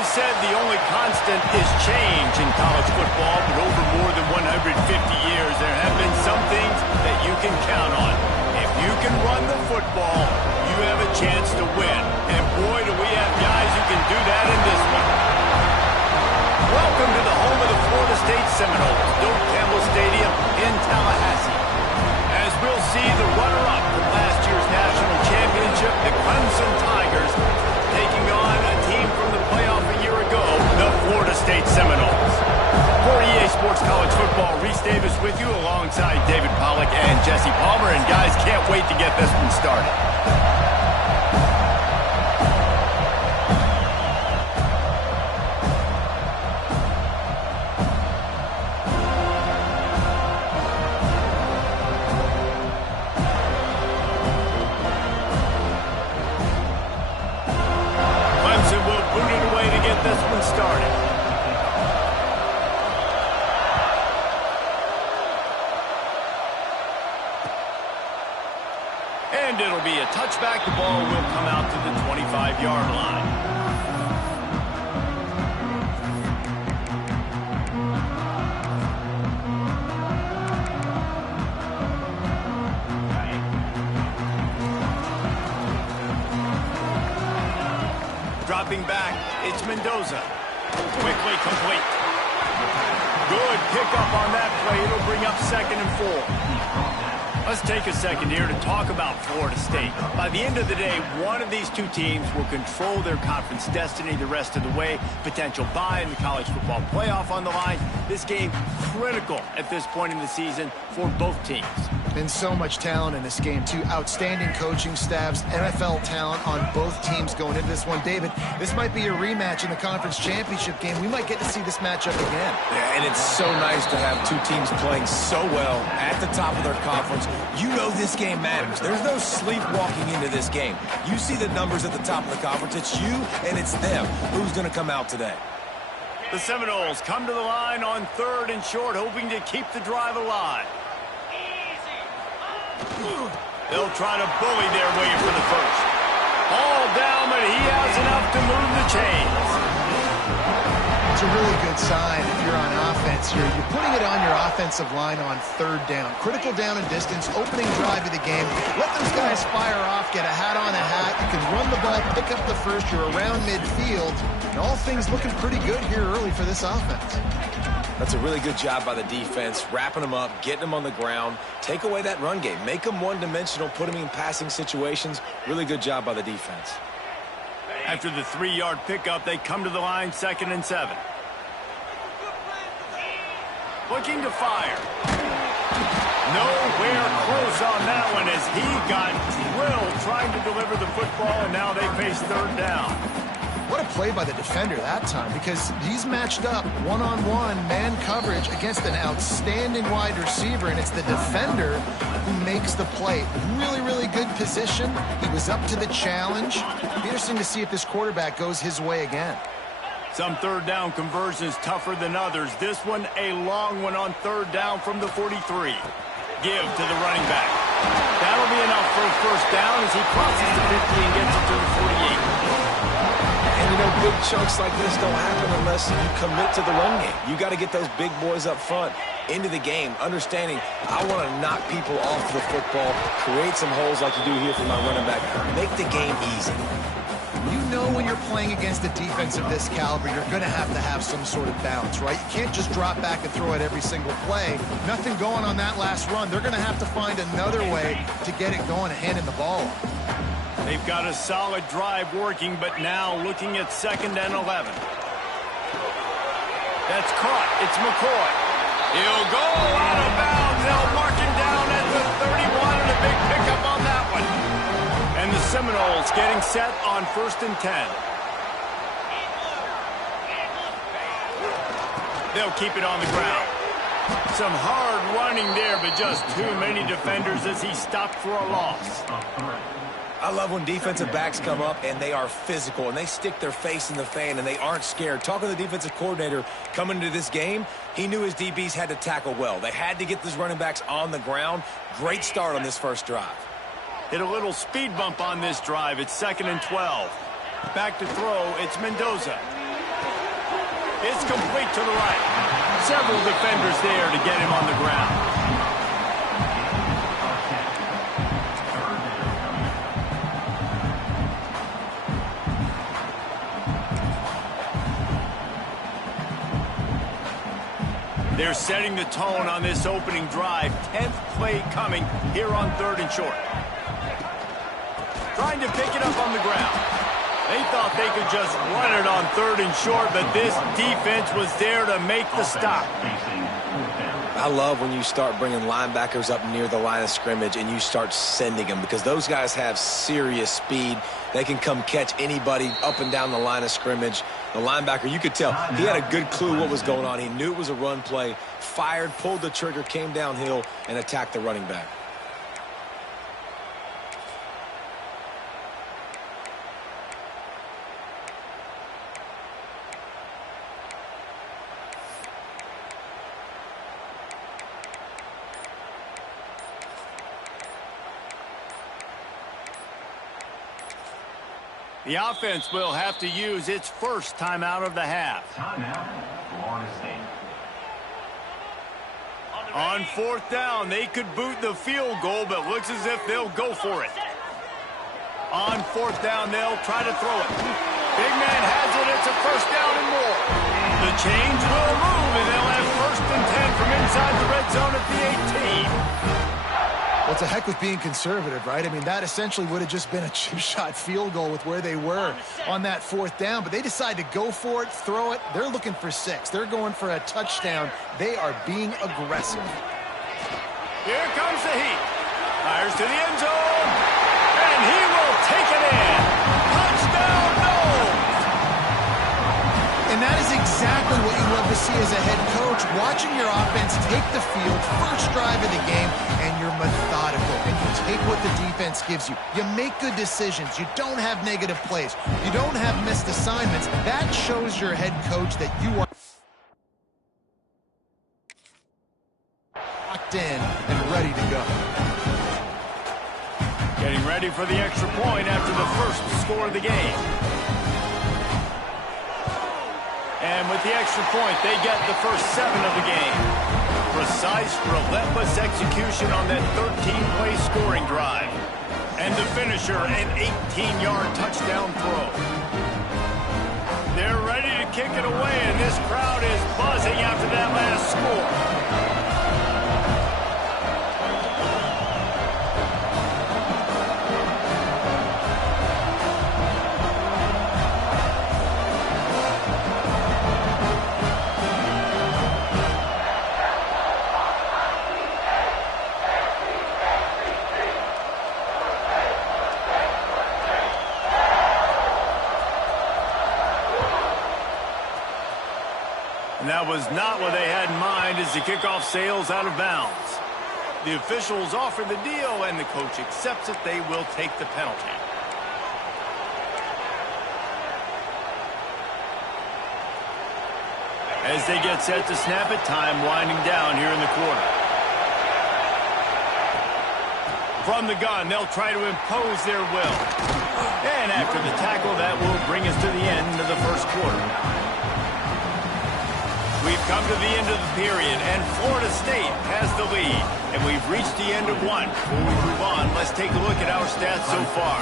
is said the only constant is change in college football, but over more than 150 years, there have been some things that you can count on. If you can run the football, you have a chance to win. And boy, do we have guys who can do that in this one. Welcome to the home of the Florida State Seminoles, Doak Campbell Stadium in Tallahassee. As we'll see the runner-up from last year's national championship, the Clemson Tigers, taking on a team from the playoff a year ago, the Florida State Seminoles. For EA Sports College Football, Reese Davis with you alongside David Pollack and Jesse Palmer. And guys, can't wait to get this one started. And it'll be a touchback. The ball will come out to the 25-yard line. Dropping back, it's Mendoza. Quickly complete. Good pickup on that play. It'll bring up 2nd and 4. Let's take a second here to talk about Florida State. By the end of the day, one of these two teams will control their conference destiny the rest of the way. Potential bye in the college football playoff on the line. This game critical at this point in the season for both teams. And so much talent in this game, too. Outstanding coaching staffs, NFL talent on both teams going into this one. David, this might be a rematch in the conference championship game. We might get to see this matchup again. Yeah, and it's so nice to have two teams playing so well at the top of their conference. You know this game matters. There's no sleepwalking into this game. You see the numbers at the top of the conference. It's you and it's them. Who's going to come out today? The Seminoles come to the line on 3rd and short, hoping to keep the drive alive. They'll try to bully their way for the first. All down, but he has enough to move the chains. It's a really good sign if you're on offense here. You're putting it on your offensive line on 3rd down. Critical down and distance, opening drive of the game. Let those guys fire off, get a hat on a hat. You can run the ball, pick up the first. You're around midfield. And all things looking pretty good here early for this offense. That's a really good job by the defense, wrapping them up, getting them on the ground. Take away that run game. Make them one-dimensional, put them in passing situations. Really good job by the defense. After the 3-yard pickup, they come to the line 2nd and 7. Looking to fire. Nowhere close on that one as he got drilled trying to deliver the football, and now they face 3rd down. What a play by the defender that time, because he's matched up one-on-one man coverage against an outstanding wide receiver, and it's the defender who makes the play. Really, really good position. He was up to the challenge. Be interesting to see if this quarterback goes his way again. Some 3rd down conversions tougher than others. This one a long one on 3rd down from the 43. Give to the running back. That'll be enough for a first down as he crosses the 50 and gets it to the 48. And, you know, big chunks like this don't happen unless you commit to the run game. You got to get those big boys up front into the game, understanding I want to knock people off the football, create some holes like you do here for my running back, make the game easy. You know when you're playing against a defense of this caliber, you're going to have some sort of balance, right? You can't just drop back and throw it every single play. Nothing going on that last run. They're going to have to find another way to get it going and handing the ball off. They've got a solid drive working, but now looking at 2nd and 11. That's caught. It's McCoy. He'll go out of bounds. They'll mark him down at the 31, and a big pickup on that one. And the Seminoles getting set on 1st and 10. They'll keep it on the ground. Some hard running there, but just too many defenders as he stopped for a loss. I love when defensive backs come up and they are physical and they stick their face in the fan and they aren't scared. Talking to the defensive coordinator coming into this game, he knew his DBs had to tackle well. They had to get these running backs on the ground. Great start on this first drive. Hit a little speed bump on this drive. It's 2nd and 12. Back to throw. It's Mendoza. It's complete to the right. Several defenders there to get him on the ground. They're setting the tone on this opening drive. 10th play coming here on 3rd and short. Trying to pick it up on the ground. They thought they could just run it on 3rd and short, but this defense was there to make the stop. I love when you start bringing linebackers up near the line of scrimmage and you start sending them, because those guys have serious speed. They can come catch anybody up and down the line of scrimmage. The linebacker, you could tell, he had a good clue what was going on. He knew it was a run play, fired, pulled the trigger, came downhill, and attacked the running back. The offense will have to use its first timeout of the half. On 4th down, they could boot the field goal, but looks as if they'll go for it. On 4th down, they'll try to throw it. Big man has it. It's a 1st down and more. The chains will move, and they'll have 1st and 10 from inside the red zone at the 18. Well, it's a heck with being conservative, right? I mean, that essentially would have just been a chip-shot field goal with where they were on that 4th down. But they decide to go for it, throw it. They're looking for 6. They're going for a touchdown. They are being aggressive. Here comes the heat. Fires to the end zone. And he will take it in. Touchdown, no! And that is exactly what you love to see as a head coach, watching your offense take the field, first drive of the game, and you're methodical, and you take what the defense gives you. You make good decisions. You don't have negative plays. You don't have missed assignments. That shows your head coach that you are locked in and ready to go. Getting ready for the extra point after the first score of the game. And with the extra point, they get the first 7 of the game. Precise, relentless execution on that 13-play scoring drive. And the finisher, an 18-yard touchdown throw. They're ready to kick it away, and this crowd is buzzing after that last score. That was not what they had in mind as the kickoff sails out of bounds. The officials offer the deal, and the coach accepts it. They will take the penalty. As they get set to snap it, time winding down here in the quarter. From the gun, they'll try to impose their will. And after the tackle, that will bring us to the end of the first quarter. We've come to the end of the period, and Florida State has the lead. And we've reached the end of one. Before we move on, let's take a look at our stats so far.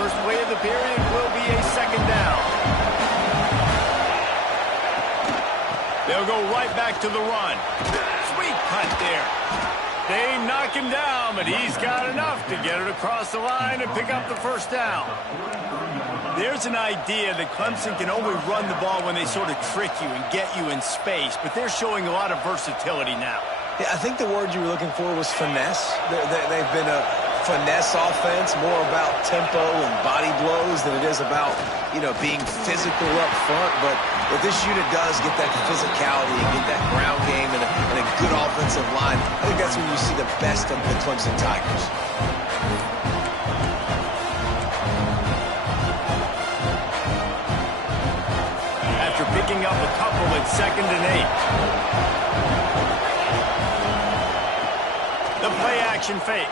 First play of the period will be a 2nd down. They'll go right back to the run. Sweet punt there. They knock him down, but he's got enough to get it across the line and pick up the 1st down. There's an idea that Clemson can only run the ball when they sort of trick you and get you in space, but they're showing a lot of versatility now. Yeah, I think the word you were looking for was finesse. They've been a finesse offense, more about tempo and body blows than it is about, being physical up front. But if this unit does get that physicality and get that ground game and a good offensive line, I think that's when you see the best of the Clemson Tigers. After picking up a couple tackle at 2nd and 8. The play action fake.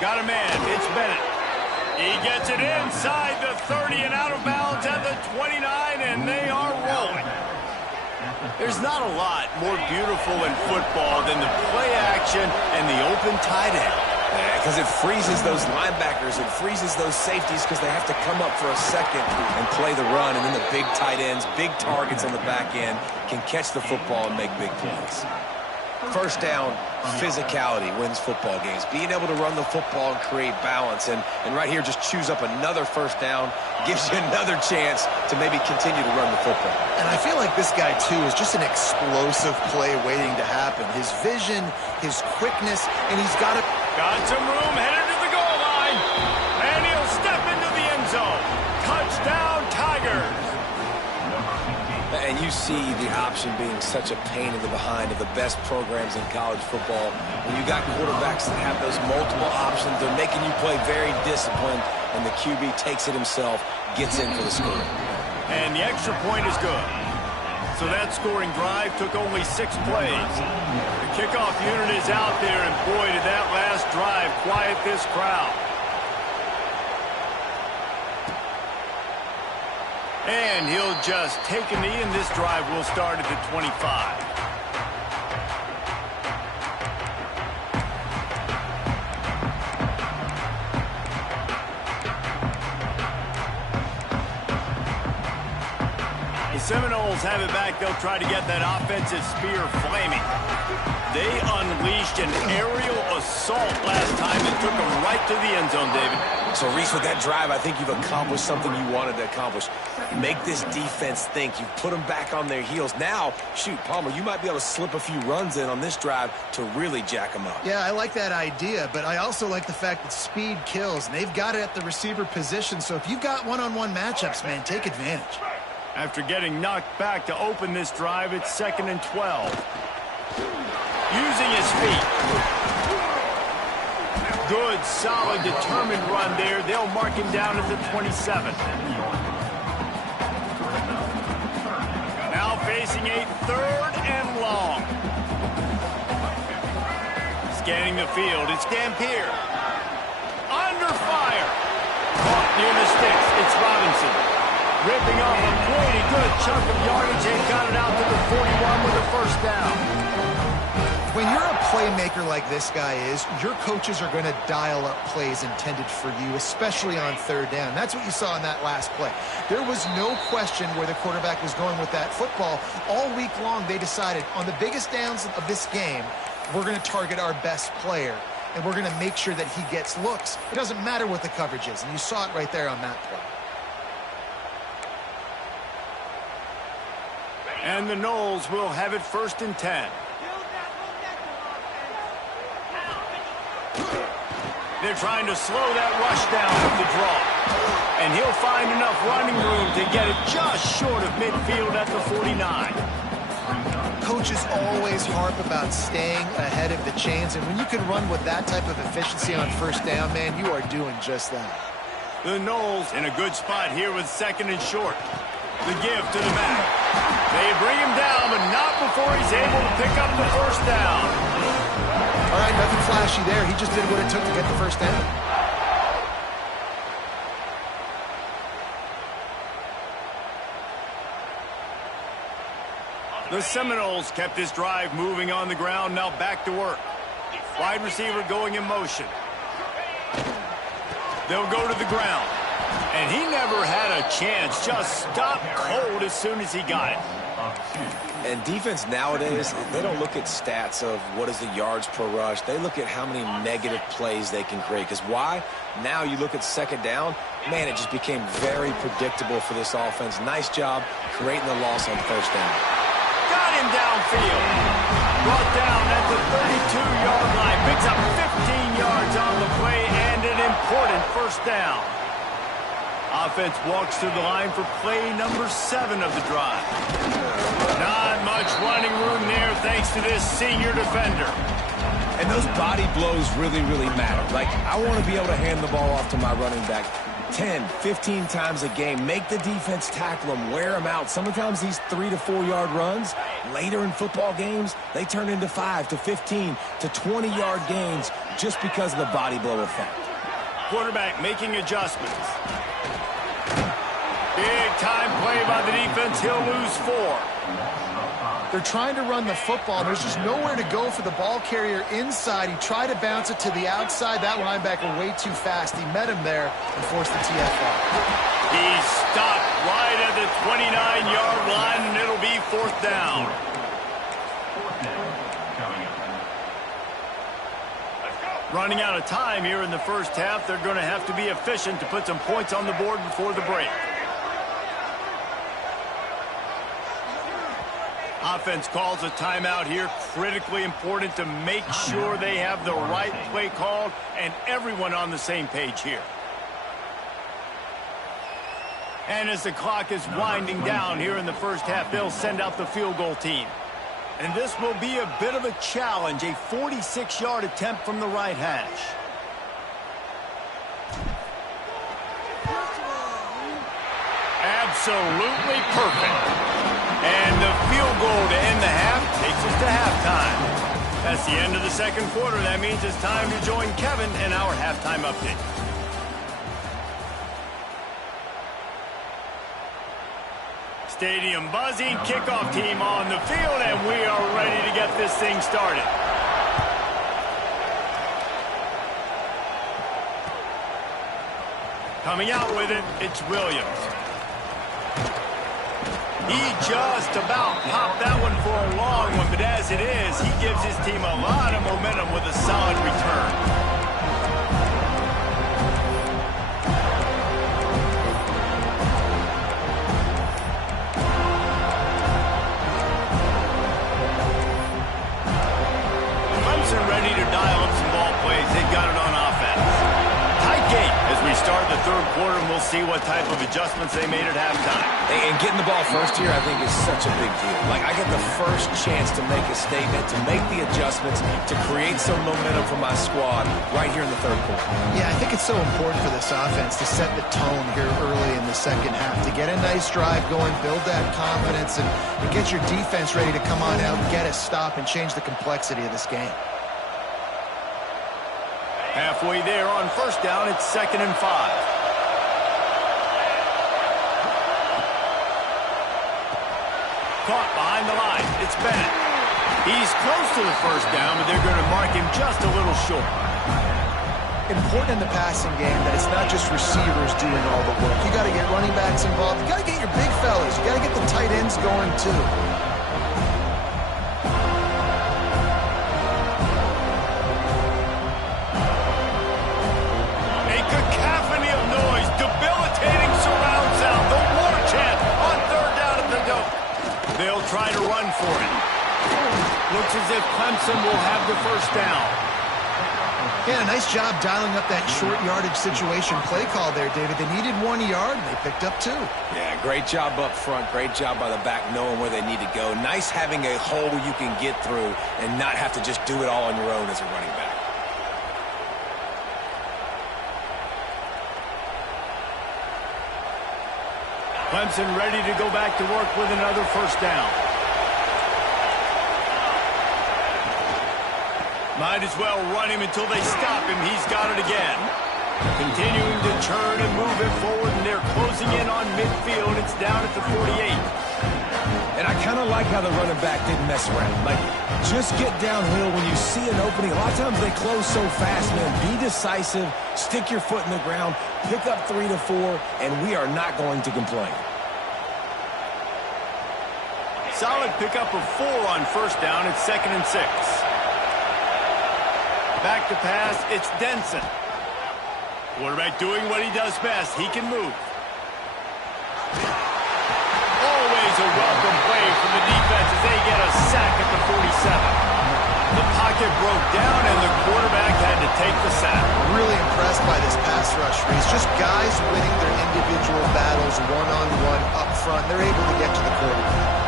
Got a man. It's Bennett. He gets it inside the 30 and out of bounds at the 29, and they are rolling. There's not a lot more beautiful in football than the play action and the open tight end. Because it freezes those linebackers, it freezes those safeties because they have to come up for a second and play the run, and then the big tight ends, big targets on the back end can catch the football and make big plays. First down, physicality wins football games. Being able to run the football and create balance, and right here just choose up another first down, gives you another chance to maybe continue to run the football. And I feel like this guy, too, is just an explosive play waiting to happen. His vision, his quickness, and he's got it. Got some room, headed to the goal line, and he'll step into the end zone. Touchdown, Tigers. And you see the option being such a pain in the behind of the best programs in college football. When you got quarterbacks that have those multiple options, they're making you play very disciplined, and the QB takes it himself, gets in for the score. And the extra point is good. So that scoring drive took only 6 plays. The kickoff unit is out there, and boy, did that last drive quiet this crowd. And he'll just take a knee, and this drive will start at the 25. The Seminoles have it back. They'll try to get that offensive spear flaming. They unleashed an aerial assault last time and took them right to the end zone, David. So, Reese, with that drive, I think you've accomplished something you wanted to accomplish. Make this defense think. You've put them back on their heels. Now, shoot, Palmer, you might be able to slip a few runs in on this drive to really jack them up. Yeah, I like that idea, but I also like the fact that speed kills, and they've got it at the receiver position. So if you've got one-on-one matchups, man, take advantage. After getting knocked back to open this drive, it's 2nd and 12. Using his feet. Good, solid, determined run there. They'll mark him down at the 27. Now facing a 3rd and long. Scanning the field, it's Dampier. Under fire. Caught near the sticks, it's Robinson. Ripping off a pretty good chunk of yardage and got it out to the 41 with a first down. When you're a playmaker like this guy is, your coaches are going to dial up plays intended for you, especially on 3rd down. That's what you saw in that last play. There was no question where the quarterback was going with that football. All week long, they decided on the biggest downs of this game, we're going to target our best player, and we're going to make sure that he gets looks. It doesn't matter what the coverage is, and you saw it right there on that play. And the Noles will have it 1st and 10. They're trying to slow that rush down with the draw. And he'll find enough running room to get it just short of midfield at the 49. Coaches always harp about staying ahead of the chains, and when you can run with that type of efficiency on 1st down, man, you are doing just that. The Noles in a good spot here with 2nd and short. The give to the back. They bring him down, but not before he's able to pick up the first down. All right, nothing flashy there. He just did what it took to get the first down. The Seminoles kept this drive moving on the ground, now back to work. Wide receiver going in motion. They'll go to the ground. And he never had a chance, just stopped cold as soon as he got it. And defense nowadays, they don't look at stats of what is the yards per rush. They look at how many negative plays they can create. Because why? Now you look at 2nd down, man, it just became very predictable for this offense. Nice job creating the loss on 1st down. Got him downfield. Brought down at the 32-yard line. Picks up 15 yards on the play and an important first down. Offense walks to the line for play number 7 of the drive. Not much running room there thanks to this senior defender. And those body blows really, really matter. Like, I want to be able to hand the ball off to my running back 10, 15 times a game. Make the defense tackle him, wear him out. Sometimes these 3 to 4 yard runs, later in football games, they turn into 5 to 15 to 20 yard gains just because of the body blow effect. Quarterback making adjustments. Big time play by the defense. He'll lose 4. They're trying to run the football. There's just nowhere to go for the ball carrier inside. He tried to bounce it to the outside. That linebacker way too fast. He met him there and forced the TFL. He's stopped right at the 29-yard line, and it'll be 4th down. Running out of time here in the first half. They're going to have to be efficient to put some points on the board before the break. Offense calls a timeout here. Critically important to make sure they have the right play called and everyone on the same page here. And as the clock is winding down here in the first half, they'll send out the field goal team. And this will be a bit of a challenge, a 46-yard attempt from the right hash. Absolutely perfect. And the field goal to end the half takes us to halftime. That's the end of the second quarter. That means it's time to join Kevin in our halftime update. Stadium buzzing, kickoff team on the field, and we are ready to get this thing started. Coming out with it, it's Williams. He just about popped that one for a long one, but as it is, he gives his team a lot of momentum with a solid return. Ready to dial up some ball plays. They've got it on offense. Tight game as we start the third quarter, and we'll see what type of adjustments they made at halftime. And getting the ball first here, I think, is such a big deal. Like, I get the first chance to make a statement, to make the adjustments, to create some momentum for my squad right here in the third quarter. Yeah, I think it's so important for this offense to set the tone here early in the second half, to get a nice drive going, build that confidence, and get your defense ready to come on out and get a stop and change the complexity of this game. Halfway there on first down, it's 2nd and 5. Caught behind the line. It's Bennett. He's close to the first down, but they're going to mark him just a little short. Important in the passing game that it's not just receivers doing all the work. You got to get running backs involved. You got to get your big fellas. You got to get the tight ends going too. They'll try to run for it. Looks as if Clemson will have the first down. Yeah, nice job dialing up that short yardage situation play call there, David. They needed 1 yard, and they picked up 2. Yeah, great job up front. Great job by the back knowing where they need to go. Nice having a hole you can get through and not have to just do it all on your own as a running back. Clemson ready to go back to work with another first down. Might as well run him until they stop him. He's got it again. Continuing to turn and move it forward, and they're closing in on midfield. It's down at the 48. And I kind of like how the running back didn't mess around. Like, just get downhill when you see an opening. A lot of times they close so fast, man. Be decisive, stick your foot in the ground, pick up 3 to 4, and we are not going to complain. Solid pickup of 4 on first down. It's 2nd and 6. Back to pass, it's Denson. Quarterback doing what he does best. He can move. Always a welcome play from the defense as they get a sack at the 47. The pocket broke down, and the quarterback had to take the sack. Really impressed by this pass rush, Reese. Just guys winning their individual battles one-on-one up front. They're able to get to the quarterback.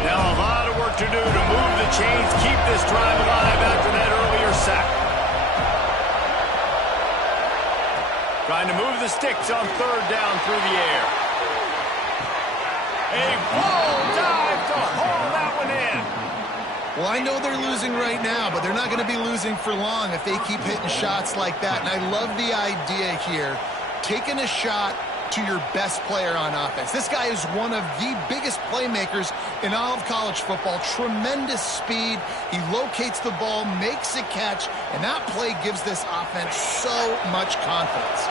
Now a lot of work to do to move the chains, keep this drive alive after that earlier sack. Trying to move the sticks on third down through the air. A full dive to haul that one in. Well, I know they're losing right now, but they're not going to be losing for long if they keep hitting shots like that. And I love the idea here, taking a shot to your best player on offense. This guy is one of the biggest playmakers in all of college football. Tremendous speed. He locates the ball, makes a catch, and that play gives this offense so much confidence.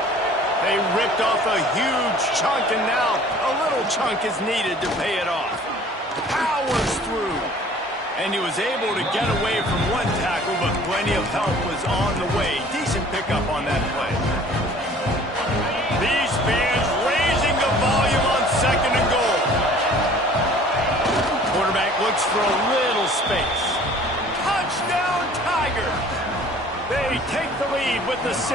They ripped off a huge chunk, and now a little chunk is needed to pay it off. Powers through. And he was able to get away from one tackle, but plenty of help was on the way. Decent pickup on that play. These fans raising the volume on second and goal. Quarterback looks for a little space. Touchdown, Tiger! They take the lead with the 6.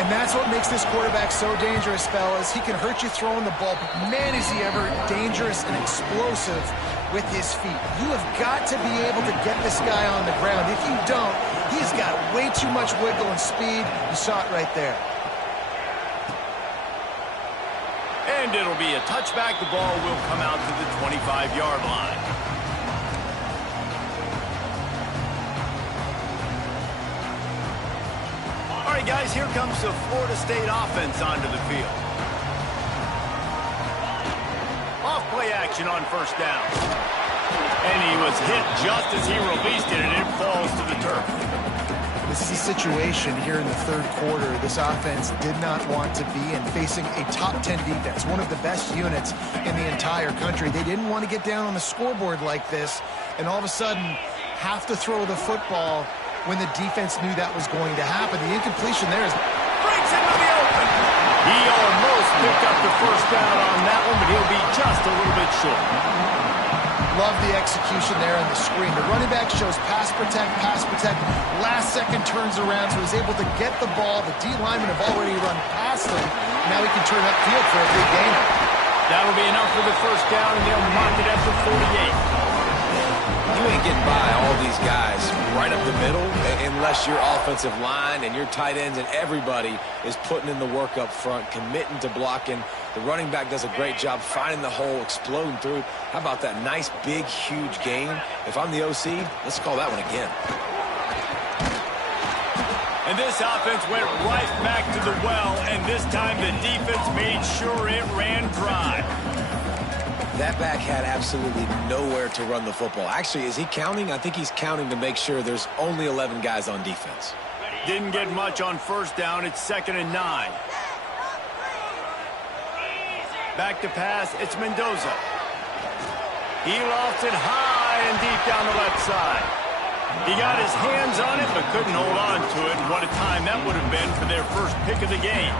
And that's what makes this quarterback so dangerous, fellas. He can hurt you throwing the ball, but man, is he ever dangerous and explosive with his feet. You have got to be able to get this guy on the ground. If you don't, he's got way too much wiggle and speed. You saw it right there. And it'll be a touchback. The ball will come out to the 25-yard line. All right, guys, here comes the Florida State offense onto the field. Off-play action on first down. And he was hit just as he released it, and it falls to the turf. This is a situation here in the third quarter this offense did not want to be in, facing a top 10 defense, one of the best units in the entire country. They didn't want to get down on the scoreboard like this, and all of a sudden have to throw the football when the defense knew that was going to happen. The incompletion there is breaks into the open. He almost picked up the first down on that one, but he'll be just a little bit short. Love the execution there on the screen. The running back shows pass protect. Last second turns around, so he's able to get the ball. The D linemen have already run past him. Now he can turn upfield for a big gain. That'll be enough for the first down, and they'll mark it at the 48. You ain't getting by all these guys right up the middle unless your offensive line and your tight ends and everybody is putting in the work up front, committing to blocking. The running back does a great job finding the hole, exploding through. How about that nice, big, huge gain? If I'm the OC, let's call that one again. And this offense went right back to the well, and this time the defense made sure it ran dry. That back had absolutely nowhere to run the football. Actually, is he counting? I think he's counting to make sure there's only 11 guys on defense. Didn't get much on first down. It's 2nd and 9. Back to pass. It's Mendoza. He lofts it high and deep down the left side. He got his hands on it, but couldn't hold on to it. And what a time that would have been for their first pick of the game.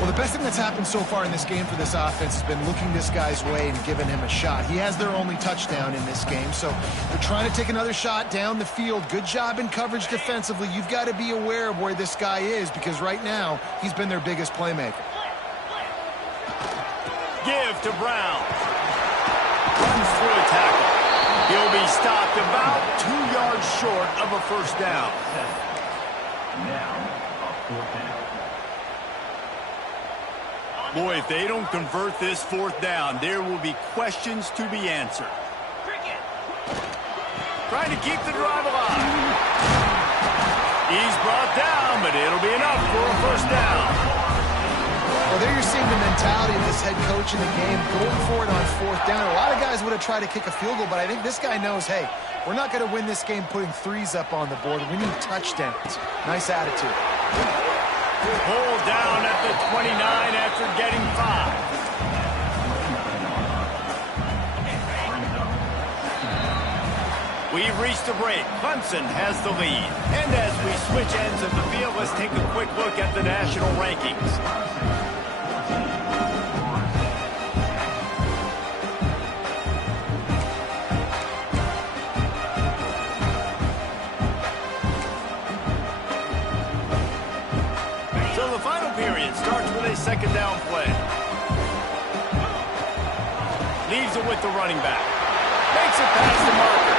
Well, the best thing that's happened so far in this game for this offense has been looking this guy's way and giving him a shot. He has their only touchdown in this game, so they're trying to take another shot down the field. Good job in coverage defensively. You've got to be aware of where this guy is because right now he's been their biggest playmaker. Give to Brown. Runs through a tackle. He'll be stopped about 2 yards short of a first down. Boy, if they don't convert this fourth down, there will be questions to be answered. Trying to keep the drive alive. He's brought down, but it'll be enough for a first down. Well, there you're seeing the mentality of this head coach in the game, going for it on fourth down. A lot of guys would have tried to kick a field goal, but I think this guy knows, hey, we're not going to win this game putting threes up on the board. We need touchdowns. Nice attitude. Pulled down at the 29 after getting 5. We've reached a break. Clemson has the lead. And as we switch ends of the field, let's take a quick look at the national rankings. So the final period starts with a second down play. Leaves it with the running back. Makes it past the marker.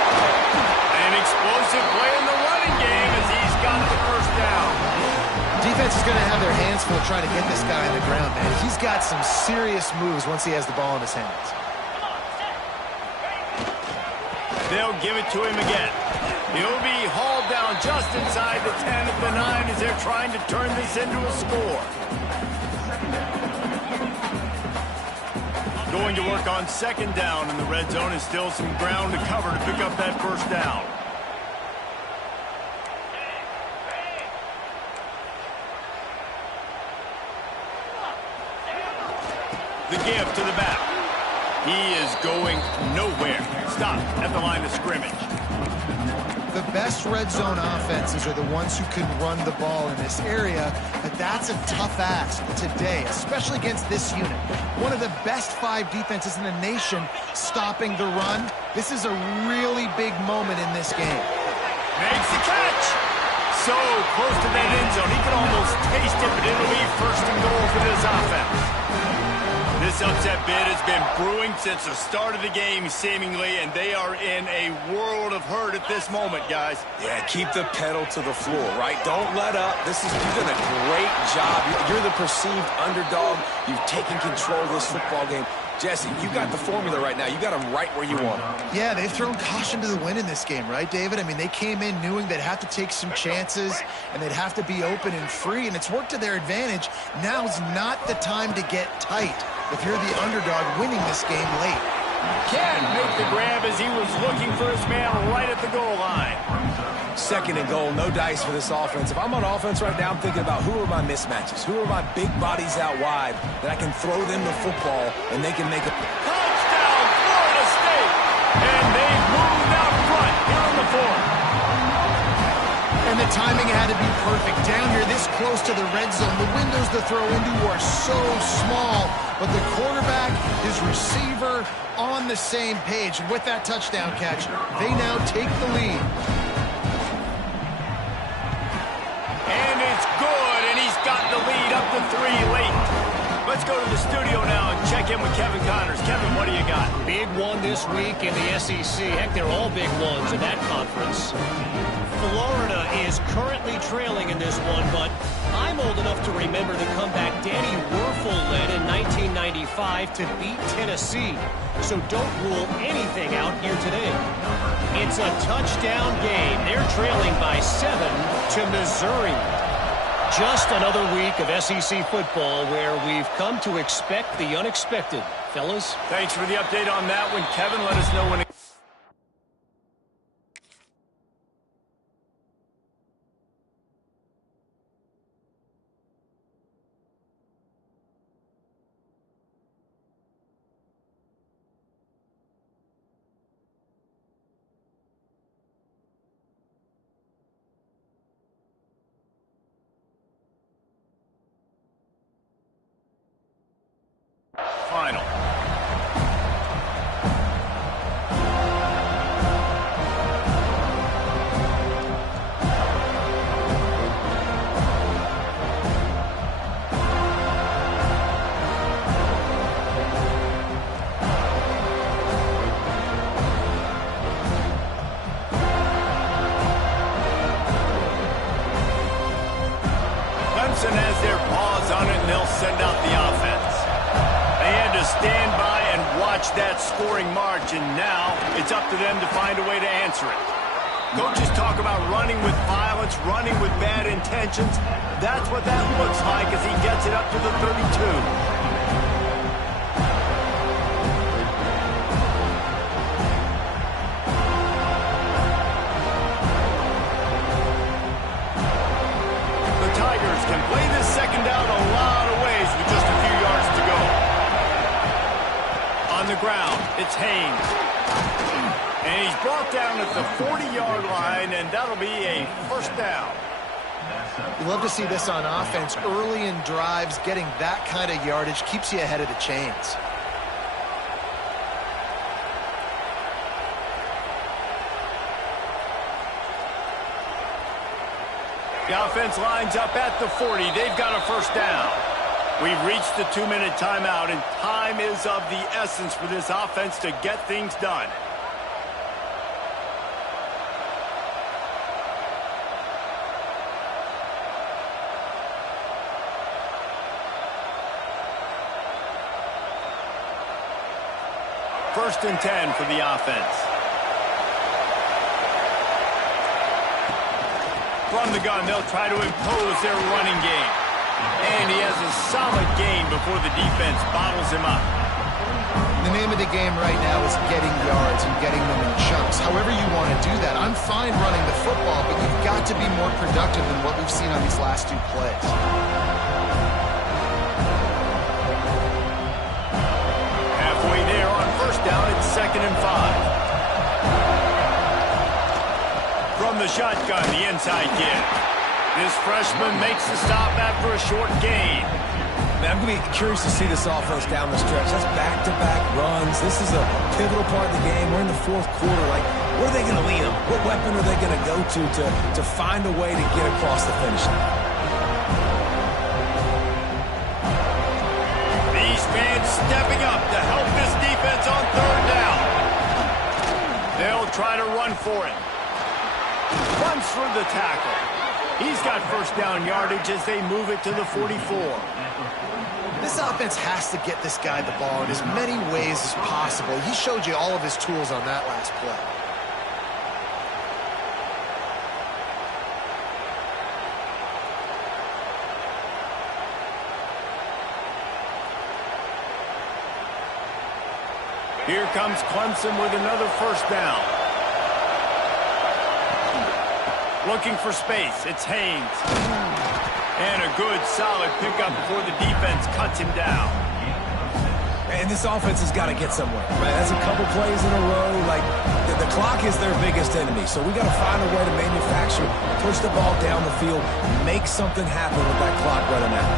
An explosive play in the running game as he's got the first down. Defense is going to have their hands full trying to get this guy on the ground, man. He's got some serious moves once he has the ball in his hands. They'll give it to him again. He'll be hauled down just inside the 10 at the 9 as they're trying to turn this into a score. Going to work on second down in the red zone, and still some ground to cover to pick up that first down. The give to the back. He is going nowhere. Stop at the line of scrimmage. The best red zone offenses are the ones who can run the ball in this area, but that's a tough ask today, especially against this unit. One of the best 5 defenses in the nation stopping the run. This is a really big moment in this game. Makes the catch. So close to that end zone. He can almost taste it, but it'll be first and goal for this offense. This upset bid has been brewing since the start of the game, seemingly, and they are in a world of hurt at this moment, guys. Yeah, keep the pedal to the floor, right? Don't let up. You've done a great job. You're the perceived underdog. You've taken control of this football game. Jesse, you got the formula right now. You got them right where you want them. Yeah, they've thrown caution to the wind in this game, right, David? I mean, they came in knowing they'd have to take some chances and they'd have to be open and free, and it's worked to their advantage. Now's not the time to get tight if you're the underdog winning this game late. Can't make the grab as he was looking for his man right at the goal line. Second and goal, no dice for this offense. If I'm on offense right now, I'm thinking about who are my mismatches? Who are my big bodies out wide that I can throw them the football and they can make a... Touchdown, Florida State! And they moved out front here on the 4th. And the timing had to be perfect. Down here this close to the red zone, the windows to throw into are so small, but the quarterback, his receiver, on the same page. And with that touchdown catch, they now take the lead. And it's good, and he's got the lead up to 3 late. Let's go to the studio now and check in with Kevin Connors. Kevin, what do you got? Big one this week in the SEC. Heck, they're all big ones in that conference. Florida is currently trailing in this one, but I'm old enough to remember the comeback Danny Werfel led in 1995 to beat Tennessee. So don't rule anything out here today. It's a touchdown game. They're trailing by 7 to Missouri. Just another week of SEC football where we've come to expect the unexpected. Fellas? Thanks for the update on that one, Kevin. Let us know when... Final. Clemson has their paws on it, and they'll send out the offense. They had to stand by and watch that scoring march, and now it's up to them to find a way to answer it. Coaches talk about running with violence, running with bad intentions. That's what that looks like as he gets it up to the 32. Can play this second down a lot of ways with just a few yards to go. On the ground, it's Haynes. And he's brought down at the 40-yard line, and that'll be a first down. You love to see this on offense. Early in drives, getting that kind of yardage keeps you ahead of the chains. The offense lines up at the 40. They've got a first down. We've reached the 2-minute timeout, and time is of the essence for this offense to get things done. 1st and 10 for the offense. From the gun, they'll try to impose their running game. And he has a solid gain before the defense bottles him up. The name of the game right now is getting yards and getting them in chunks. However you want to do that. I'm fine running the football, but you've got to be more productive than what we've seen on these last 2 plays. Halfway there on 1st down, it's 2nd and 5. From the shotgun, the inside kid. This freshman makes the stop after a short gain. Man, I'm going to be curious to see this offense down the stretch. That's back-to-back runs. This is a pivotal part of the game. We're in the 4th quarter. Like, where are they going to lean them? What weapon are they going to go to find a way to get across the finish line? These fans stepping up to help this defense on 3rd down. They'll try to run for it. Runs through the tackle. He's got 1st down yardage as they move it to the 44. This offense has to get this guy the ball in as many ways as possible. He showed you all of his tools on that last play. Here comes Clemson with another 1st down. Looking for space. It's Haynes. And a good, solid pickup before the defense cuts him down. And this offense has got to get somewhere, right? That's a couple plays in a row. Like, the clock is their biggest enemy. So we got to find a way to manufacture, push the ball down the field, make something happen with that clock running out.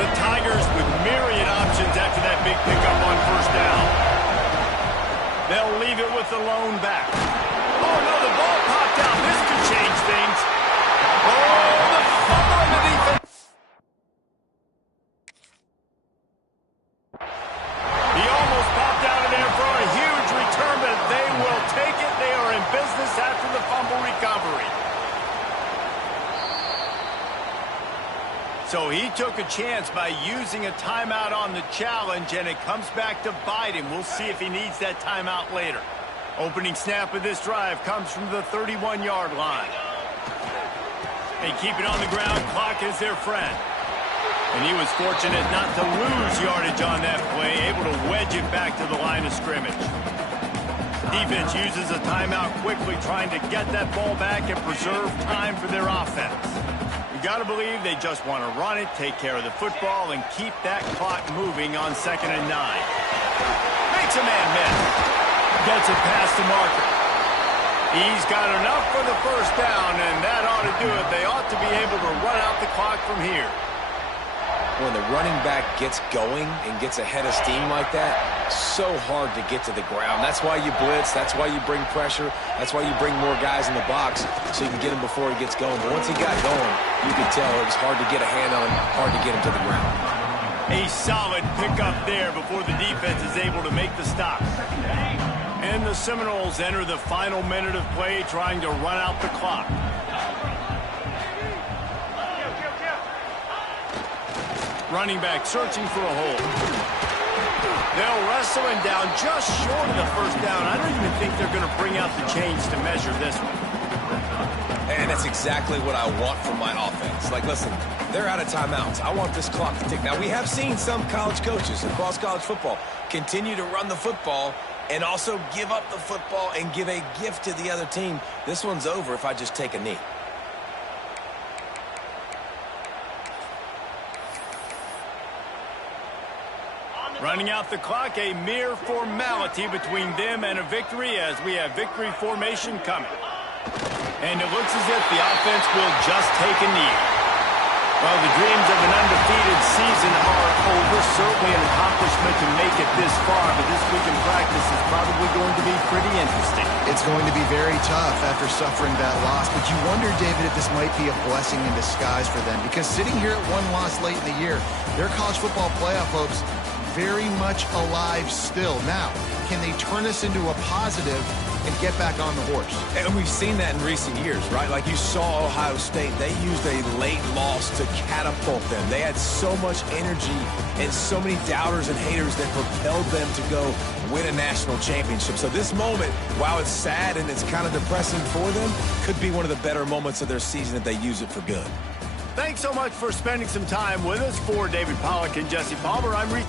The Tigers with myriad options after that big pickup on 1st down. They'll leave it with the lone back. Oh, no, the ball popped out. This could change things. Oh, the fumble in the defense. He almost popped out of there for a huge return, but they will take it. They are in business after the fumble recovery. So he took a chance by using a timeout on the challenge, and it comes back to bite him. We'll see if he needs that timeout later. Opening snap of this drive comes from the 31-yard line. They keep it on the ground. Clock is their friend. And he was fortunate not to lose yardage on that play, able to wedge it back to the line of scrimmage. Defense uses a timeout quickly, trying to get that ball back and preserve time for their offense. You got to believe they just want to run it, take care of the football, and keep that clock moving on 2nd and 9. Makes a man miss. Gets it past the marker. He's got enough for the 1st down, and that ought to do it. They ought to be able to run out the clock from here. When the running back gets going and gets ahead of steam like that, so hard to get to the ground. That's why you blitz. That's why you bring pressure. That's why you bring more guys in the box so you can get him before he gets going. But once he got going, you could tell it was hard to get a hand on him, hard to get him to the ground. A solid pickup there before the defense is able to make the stop. And the Seminoles enter the final minute of play trying to run out the clock. Running back searching for a hole. They'll wrestle him down just short of the 1st down. I don't even think they're going to bring out the chains to measure this one. And that's exactly what I want from my offense. Like, listen, they're out of timeouts. I want this clock to tick. Now, we have seen some college coaches across college football continue to run the football and also give up the football and give a gift to the other team. This one's over if I just take a knee. Running out the clock, a mere formality between them and a victory as we have victory formation coming. And it looks as if the offense will just take a knee. Well, the dreams of an undefeated season are over. Certainly an accomplishment to make it this far, but this week in practice is probably going to be pretty interesting. It's going to be very tough after suffering that loss, but you wonder, David, if this might be a blessing in disguise for them, because sitting here at one loss late in the year, their college football playoff hopes very much alive still. Now, can they turn this into a positive and get back on the horse. And we've seen that in recent years, right? Like you saw Ohio State, they used a late loss to catapult them. They had so much energy and so many doubters and haters that propelled them to go win a national championship. So this moment, while it's sad and it's kind of depressing for them, could be one of the better moments of their season if they use it for good. Thanks so much for spending some time with us. For David Pollack and Jesse Palmer, I'm Reese.